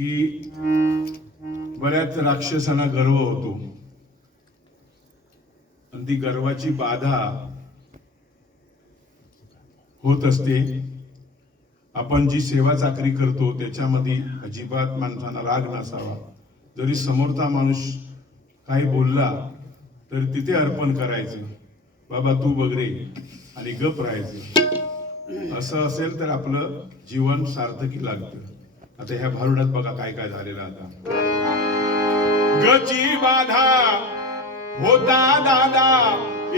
की बऱ्याच राक्षसांना गर्व होतो. आणि ती गर्वाची बाधा होत असते. आपण जी सेवा चाकरी करतो त्याच्यामध्ये अजिबात माणसाला राग नसावा. जरी समोरचा माणूस काही बोलला तर तिथे अर्पण करायचं. बाबा तू वगैरे आणि गप राहायचं. असं असेल तर आपलं जीवन सार्थकी लागतं. आता ह्या भारुडात बघा काय काय झालेलं आता. गची बाधा होता दादा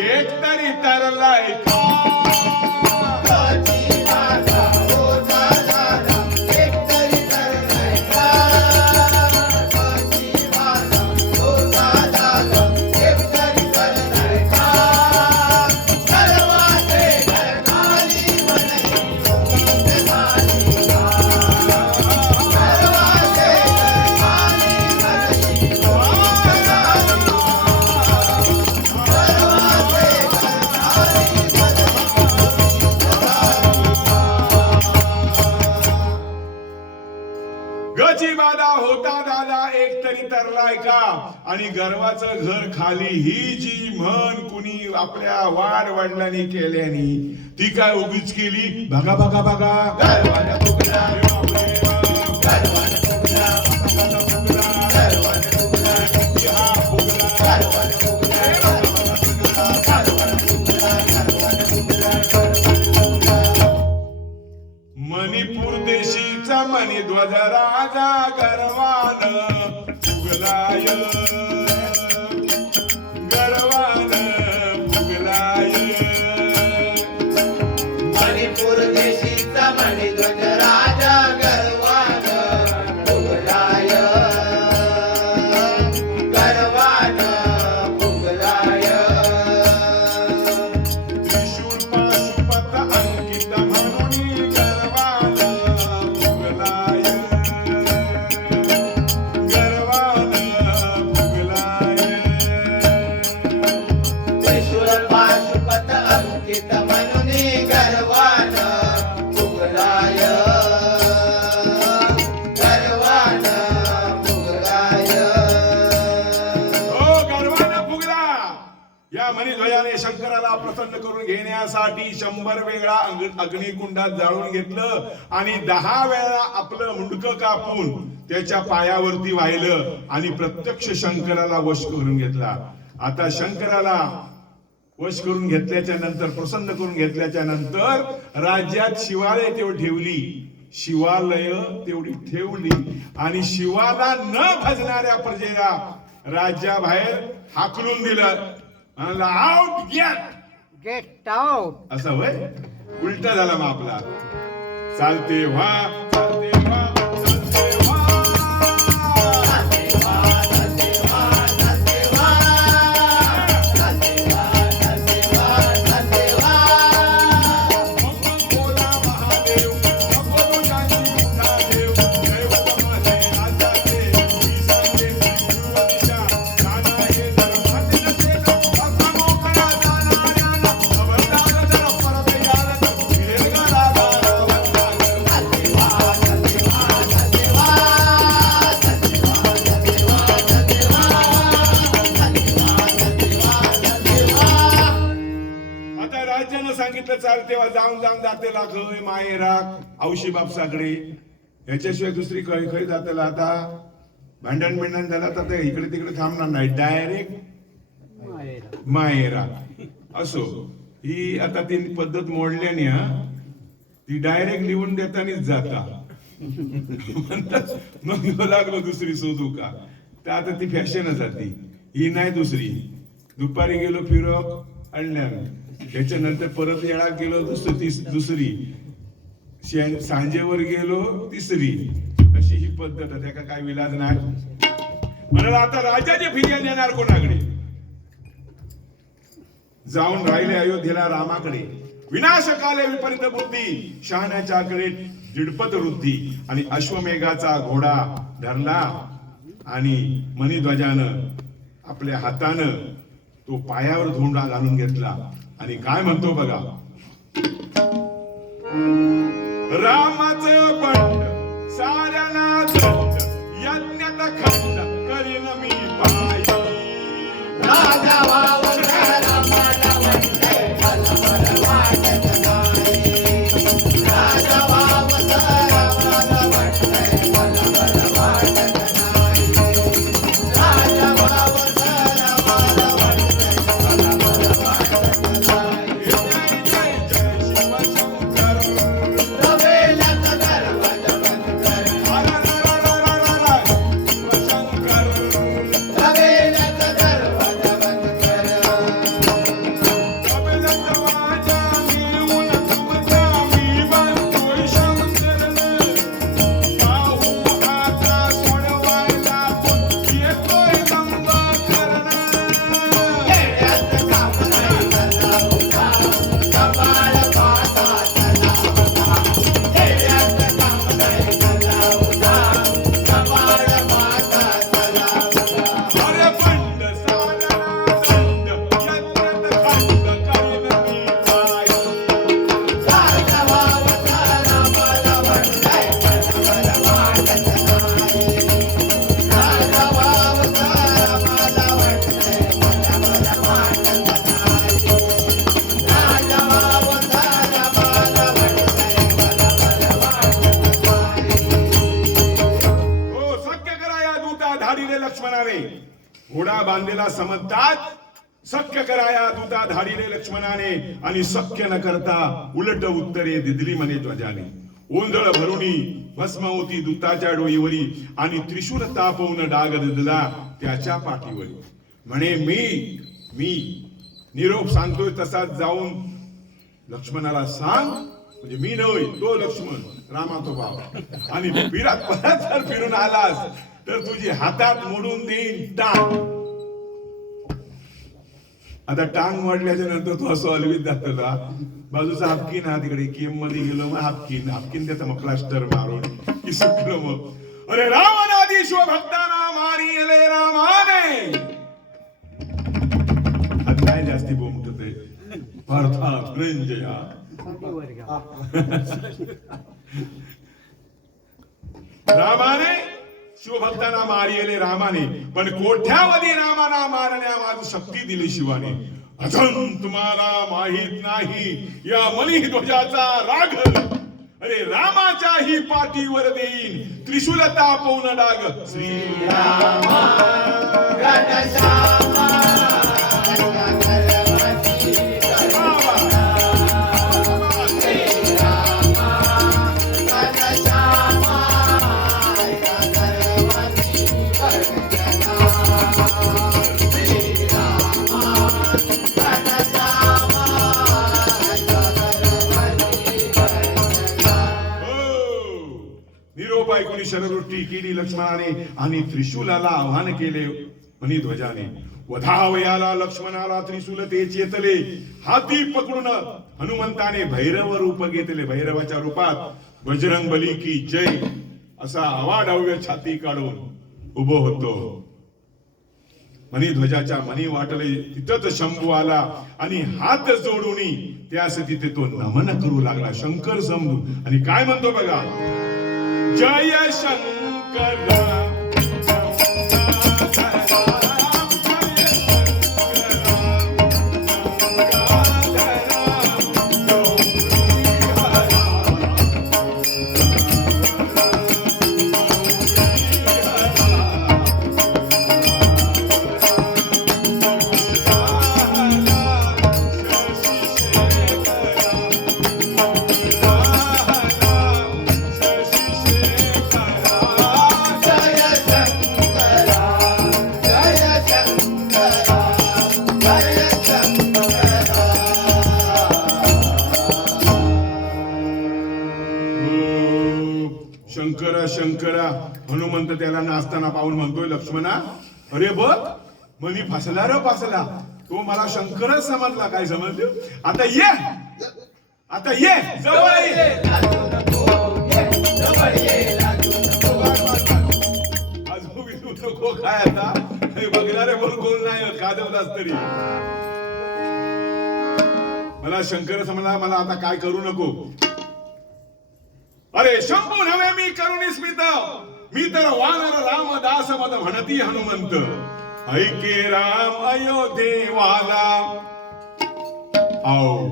एक तरी तरलाय का? दादा होता दादा एक तरी तरलाय का? आणि गर्वाचं घर खाली ही जी म्हण कुणी आपल्या वाड वडिलांनी केल्यानी ती काय उगीच केली? बघा बघा बघा. मणी ध्वज राजा गर्वान फुगलाय मणिध्वजाने शंकराला प्रसन्न करून घेण्यासाठी शंभर वेळा अग्निकुंडात जाळून घेतलं आणि दहा वेळा आपलं मुंडक कापून त्याच्या पायावरती वाहिलं आणि प्रत्यक्ष शंकराला वश करून घेतला. आता शंकराला वश करून घेतल्याच्या नंतर प्रसन्न करून घेतल्याच्या नंतर राज्यात शिवालय तेवढी ठेवली. शिवालय तेवढी ठेवली आणि शिवाला न भजणाऱ्या प्रजेला राज्याबाहेर हाकलून दिलं. आउट गेट गेट आउट असं वय उलटा झाला मग आपला. चालते व्हा चालते व्हा. सांगितलं चाल तेव्हा जाऊन जाऊन जाते लाखय मायरा औशी बापसाकडे याच्याशिवाय दुसरी खय खय जातेला आता भांडण बिंडण झालं तर ते इकडे तिकडे थांबणार नाही. डायरेक्ट मायरा असो. ही आता ती पद्धत मोडल्याने हा ती डायरेक्ट लिहून देतानीच जाता. म्हणतात, मग लागलो दुसरी शोधू का? तर आता ती फॅशनच जाती. ही नाही दुसरी. दुपारी गेलो फिरक आणल्यानं त्याच्यानंतर परत येळा गेलो दुसरी तीस दुसरी. सांजेवर गेलो तिसरी. अशी ही पद्धत त्याका काय विलाज नाही. म्हणाला आता राजाचे फिर्याद येणार कोणाकडे? जाऊन राहिले अयोध्येला रामाकडे. विनाशकाले विपरीत बुद्धी. शहाण्याच्याकडे जिडपत वृद्धी. आणि अश्वमेघाचा घोडा धरला. आणि मणिध्वजानं आपल्या हातानं तो पायावर धोंडा घालून घेतला. आणि काय म्हणतो बघा? रामाच बंड साऱ्याला यज्ञात खंड करीन मी पाय. राजा लक्ष्मणाने घोडा बांधलेला समजतात. सख्य कराया दुता धाडीने लक्ष्मणाने आणि सख्य न करता उलट उत्तरे दिदली मने ध्वजाने. ओंधळ भरुणी भस्म होती दुताच्या डोईवरी आणि त्रिशूर तापवून डाग दिदला त्याच्या पाठीवरी. म्हणे मी मी निरोप सांगतोय तसाच जाऊन लक्ष्मणाला सांग. म्हणजे मी नव्हे तो लक्ष्मण रामा तो भाव आणि फिरत परत जर फिरून आलास. तर तुझी हातात मोडून देईन टांग. आता टांग मोडल्याच्या नंतर तू असं अलवित दाखवला बाजूचा हापकीन हा तिकडे केममध्ये गेलो मग हापकीन. हापकीन त्याचा मग प्लास्टर मारून. की सुटलो मग. अरे रावणादी शिवभक्ताना मारी अले रामाने. आता काय जास्ती बोमटत आहे पार्था धनंजया. रामाने शिवभक्तांना मारियले रामाने पण कोठ्यावधी रामाना मारण्या माझ शक्ती दिली शिवाने? अजून तुम्हाला माहीत नाही. या मनी ध्वजाचा राग. अरे रामाच्याही पाठीवर देईन त्रिशूलता पौन डाग श्री रामा ऐकून केली लक्ष्मणाने आणि त्रिशूलाला आव्हान केले. मनी ध्वजाने वधावयाला लक्ष्मणाला त्रिशूल ते चेतले. हाती पकडून हनुमंताने भैरव रूप घेतले. भैरवाच्या रूपात बजरंग बली की जय असा आवाढव्य छाती काढून उभो होतो. मनी ध्वजाच्या मनी वाटले. तिथंच शंभू आला आणि हात जोडून त्यास तिथे तो नमन करू लागला. शंकर समजू आणि काय म्हणतो बघा? जय शंकर जय लक्ष्मणा अरे बघ मनी फसला र फसला. तो मला शंकरच समजला काय समजलं? आता ये. आता ये. जवळ ये. अजून नको काय आता? हे बघणारे बोल कोण नाही कादवलास तरी. मला शंकर समजला मला आता काय करू नको. अरे शंभू नव्हे मी करून स्मित मी तर वानर रामदास मद म्हणती हनुमंत. ऐके राम अयोध्येवाला आओ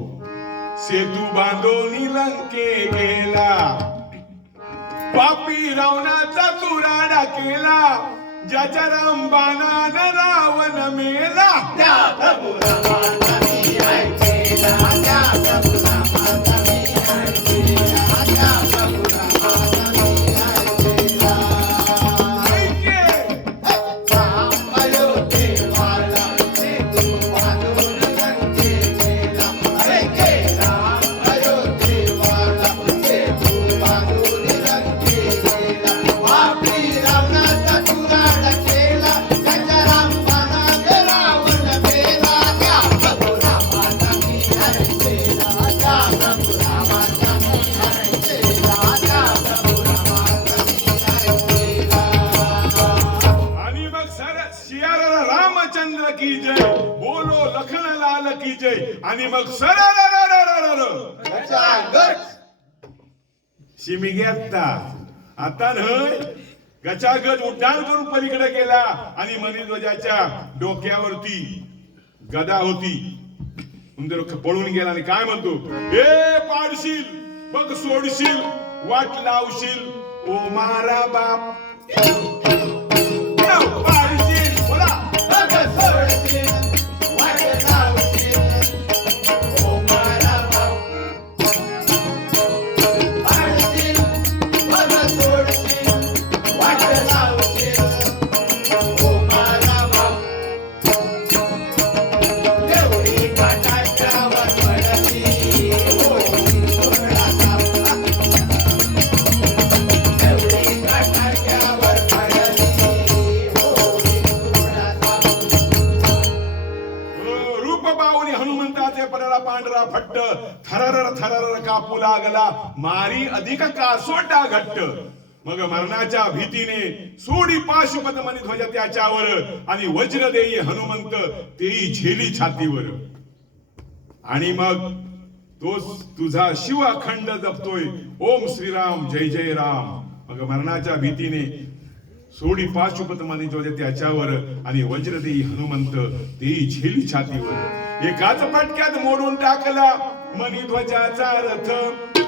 सेतू बांधोनी लंके गेला. पापी रावणाचा तुराडा केला. ज्याच्या रामबाणान रावण मेला. त्या बोलो लखन लाल की जय. आणि मग सर शिमिग्यात्ता. आता न्हय उड्डाण करून पलीकडे गेला आणि मणिध्वजाच्या डोक्यावरती गदा होती. उंदर पळून गेला आणि काय म्हणतो? ए पाडशील बघ सोडशील वाट लावशील ओ मारा बाप. मरणाच्या भीतीने सोडी पाशुपत मनी ध्वज हो त्याच्यावर आणि वज्र देई हनुमंत तेही झेली छातीवर. आणि मग तोच तुझा शिव अखंड जपतोय. ओम श्रीराम जय जय राम. मग मरणाच्या भीतीने सोडी पाशुपत मनी ध्वज हो त्याच्यावर आणि वज्रदेही हनुमंत तेही झेली छातीवर. एकाच पटक्यात मोडून टाकला. मनी ध्वजाचा रथ.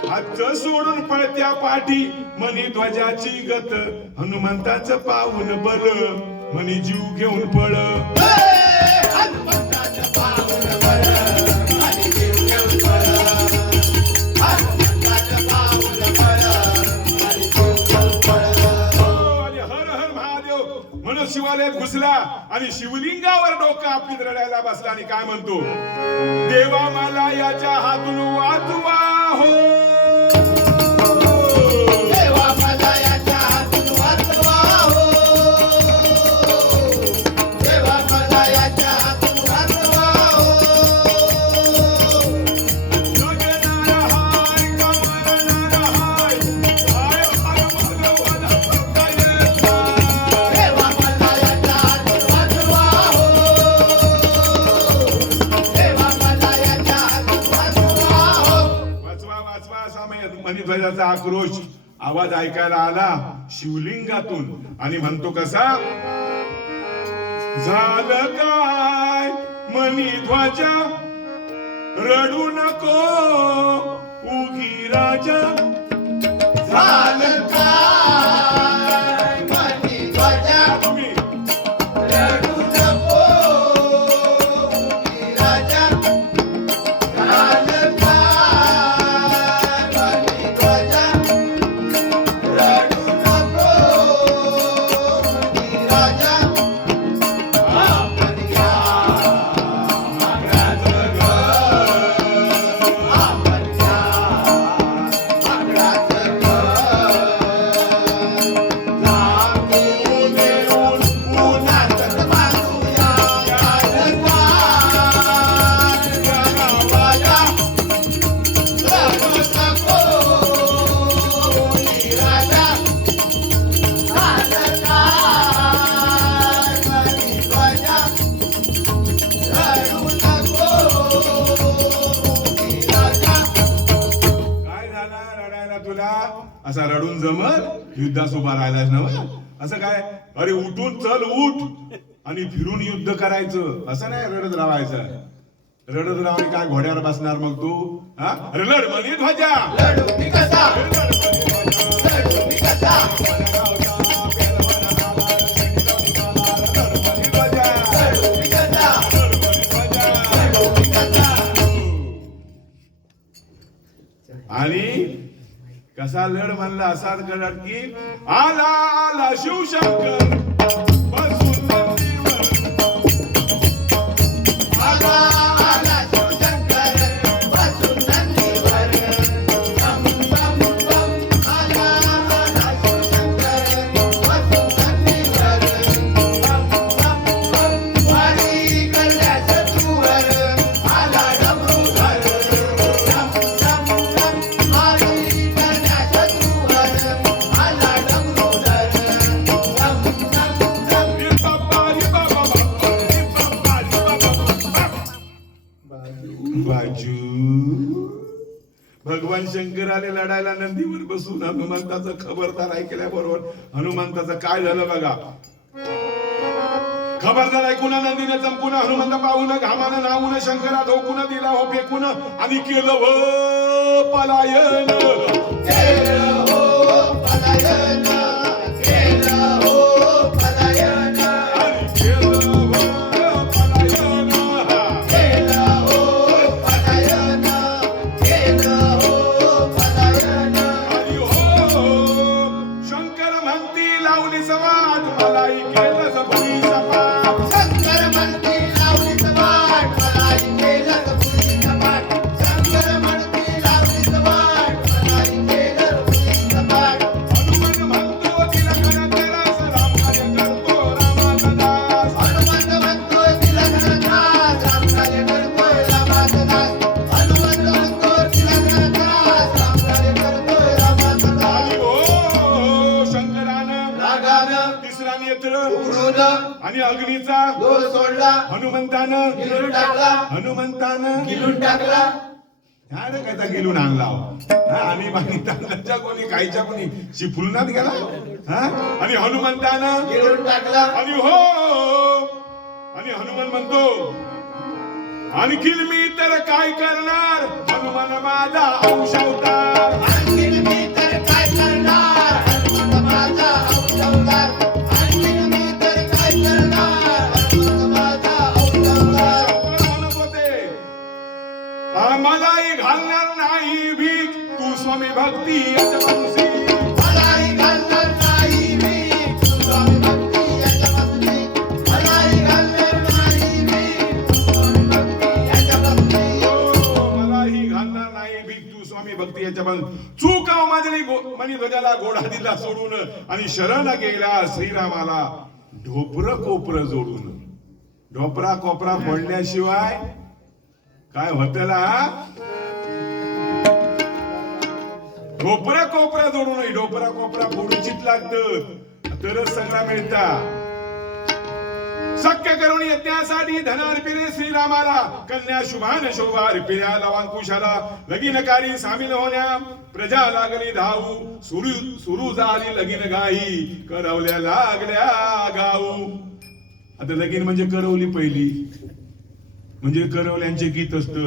हात सोडून पळत्या पाठी मनी ध्वजाची गत. हनुमंताचं पाहून बल. मनी जीव घेऊन पळ. म्हणून घुसला आणि शिवलिंगावर डोकं आपली रडायला बसला आणि काय म्हणतो देवा मला याच्या हातून वाचवा हो. मणिध्वजाचा आक्रोश आवाज ऐकायला आला शिवलिंगातून. आणि म्हणतो कसा? झालं काय मनी ध्वजा? रडू नको उगी राजा. झालं काय? उठून चल उठ आणि फिरून युद्ध करायचं असं नाही रडत राहायचं रडत राहावे काय घोड्यावर बसणार मग तू हा अरे लढ म्हणी ध्वजा लढू मी कसा लढ म्हणी ध्वजा. लढू मी कसा लढ म्हणी ध्वजा. लढू मी कसा लढ म्हणी ध्वजा. लढू मी कसा आणि कसा लढ म्हणला असा कळत की आला आला शिवशंकर बसून बसून हनुमंताचं खबरदार ऐकल्याबरोबर हनुमंताचं काय झालं बघा? खबरदार ऐकून नंदीने चमकून हनुमंत पाहून घामानं नावून शंकरा धोकून दिला हो फेकून आणि केलं व पलायन. केलं हो पलायन. सोडला. हनुमंतानं. गिलून टाकला. हनुमंतानं. गिलून टाकला. गिलून आणला हो. हा, तांदळाच्या कोणी काहीच्या कोणी. चिपळूणात गेला हा? आणि हनुमंतानं. गिलून टाकला. आणि हो. आणि हनुमान म्हणतो आणखीन मी तर काय करणार? हनुमान माझा अंश अवतार. आणि शरण गेला श्रीरामाला ढोपर कोपर जोडून. ढोपरा कोपरा फोडल्याशिवाय काय होतला ढोपरा कोपरा जोडून ढोपरा कोपरा फोडूचीच लागत. तरच सगळा मिळता. शक्य करून यज्ञासाठी धनार्पिणे श्रीरामाला कन्या शुभान शोभा अर्पिण्या लवांकुशाला लगीनकारी सामील होण्या प्रजा लागली धावू सुरू सुरू झाली लगीन गाई करवल्या लागल्या गाऊ. आता लगीन म्हणजे करवली पहिली. म्हणजे करवल्यांचे गीत असत.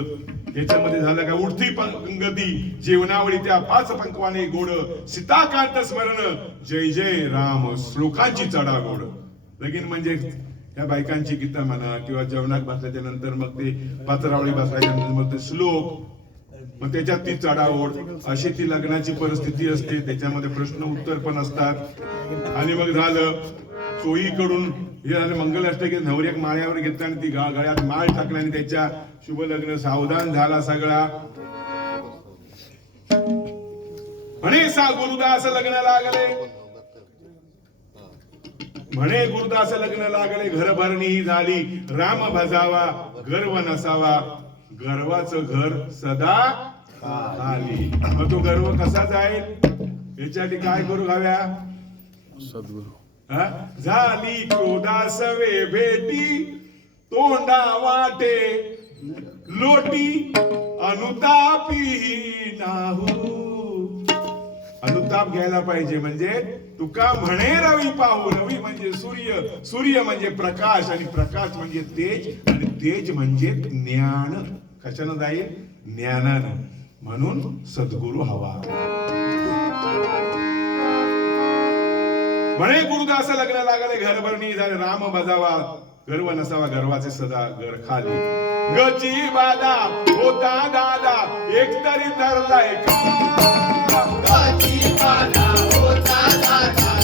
त्याच्यामध्ये झालं का उठती पंगती जेवणावळी त्या पाच पंकवाने गोड सीताकांत स्मरण जय जय राम श्लोकांची चढा गोड लगीन म्हणजे या बायकांची गीता म्हणा किंवा जेवणात बसल्याच्या नंतर मग ते पात्रावळी बसल्याच्या नंतर मग ते श्लोक मग त्याच्यात ती चढाओढ अशी ती लग्नाची परिस्थिती असते त्याच्यामध्ये प्रश्न उत्तर पण असतात. आणि मग झालं चोईकडून हे झालं मंगलाष्टकी नवऱ्याक माळ्यावर घेतला आणि ती गा- गळ्यात माळ टाकला आणि त्याच्या शुभ लग्न सावधान झाला सगळा. म्हणे सा गुरुदास लग्न लागले. म्हणे गुरुदास लग्न लागले घर भरणी झाली राम भजावा गर्व नसावा. गर्वाचं घर सदा खाली. मग तो गर्व कसा जाईल? याच्यासाठी काय करू घाव्या हा? झाली क्रोधास वे भेटी तोंडा वाटे लोटी अनुतापी नाहू. अनुताप घ्यायला पाहिजे म्हणजे तुका म्हणे रवी पाहू रवी म्हणजे सूर्य सूर्य म्हणजे प्रकाश आणि प्रकाश म्हणजे तेज आणि तेज म्हणजे ज्ञान. कशानं जाईल? ज्ञानानं. म्हणून सद्गुरु हवा. म्हणे गुरुदास लग्न लागले घरभरणी झाले राम बजावा. गर्व नसावा गर्वाचे सदा घर खाली. गची बादा होता दादा एकतरी धरला एका. होता दादा.